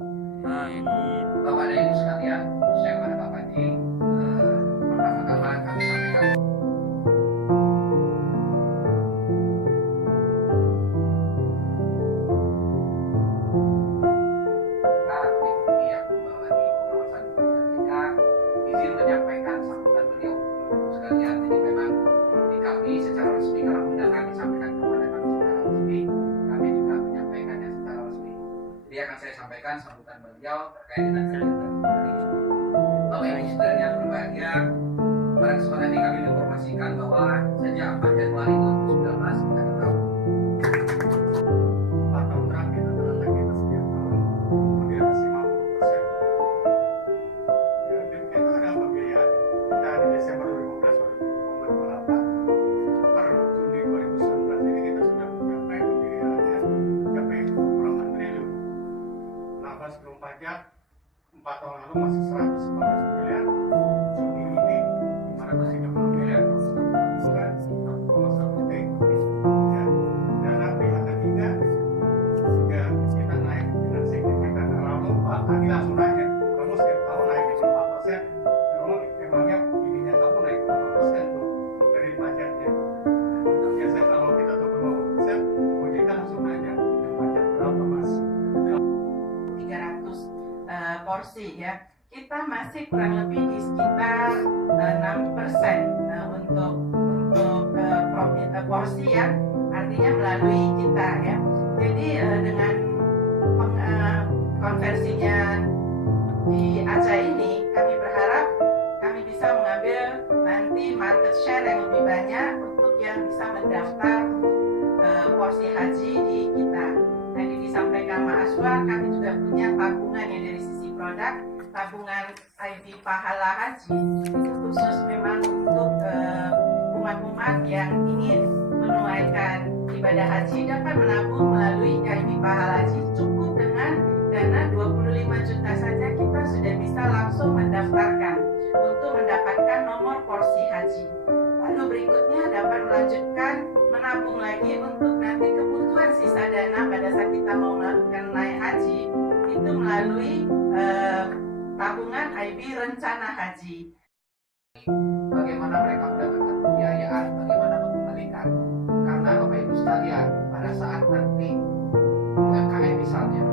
Nah, ini Bapak dan Ibu sekalian, saya kepada Bapak Ji, pertama-tama kami sampaikan aktivitas yang membawa di kawasan Merdeka, izin menyampaikan sambutan beliau Bapak Ibu sekalian. Jadi memang di kami secara resmi kalau undangan disampaikan kepada kami secara resmi, kami juga menyampaikannya secara resmi. Jadi akan saya sampaikan sambutan beliau terkait dengan kegiatan hari ini. Bapak Ibu sekalian yang berbahagia, pada kesempatan ini kami informasikan bahwa sejak 4 Januari 2019 kita ketahui 4 tahun terakhir adalah kita setiap tahun di atas 50%. Ya, itu ada pembiayaan. Kita di Desember 2015 baru 7,28, per Juni 2019 ini kita sudah mencapai pembiayaannya mencapai 2,8 triliun. Laba sebelum pajak 4 tahun lalu masih 114 miliar. Juni ini 530 miliar. Bukan 1,1 T. Ya. Dana pihak ketiga juga kita naik dengan signifikan. Lalu Pak Adi langsung nanya, kamu setiap tahun naik 5%, emangnya ininya kamu naik berapa persen tuh dari pajaknya? Biasanya kalau kita tunggu 20%, OJK langsung nanya, yang pajak berapa Mas? 300 porsi ya. Kita masih kurang lebih di sekitar 6% untuk porsi ya, artinya melalui kita ya. Jadi dengan konversinya di Aceh ini, kami berharap kami bisa mengambil nanti market share yang lebih banyak untuk yang bisa mendaftar untuk porsi haji di kita. Tadi disampaikan Pak Aswar, kami juga punya tabungan yang dari sisi produk, tabungan ID pahala haji itu khusus memang untuk umat-umat yang ingin menunaikan ibadah haji dapat menabung melalui ID pahala haji. Cukup dengan dana 25 juta saja kita sudah bisa langsung mendaftarkan untuk mendapatkan nomor porsi haji. Lalu berikutnya dapat melanjutkan menabung lagi untuk nanti kebutuhan sisa dana pada saat kita mau melakukan naik haji itu melalui tabungan IB rencana haji. Bagaimana mereka mendapatkan pembiayaan, bagaimana mengembalikan. Karena Bapak Ibu sekalian, pada saat nanti UMKM misalnya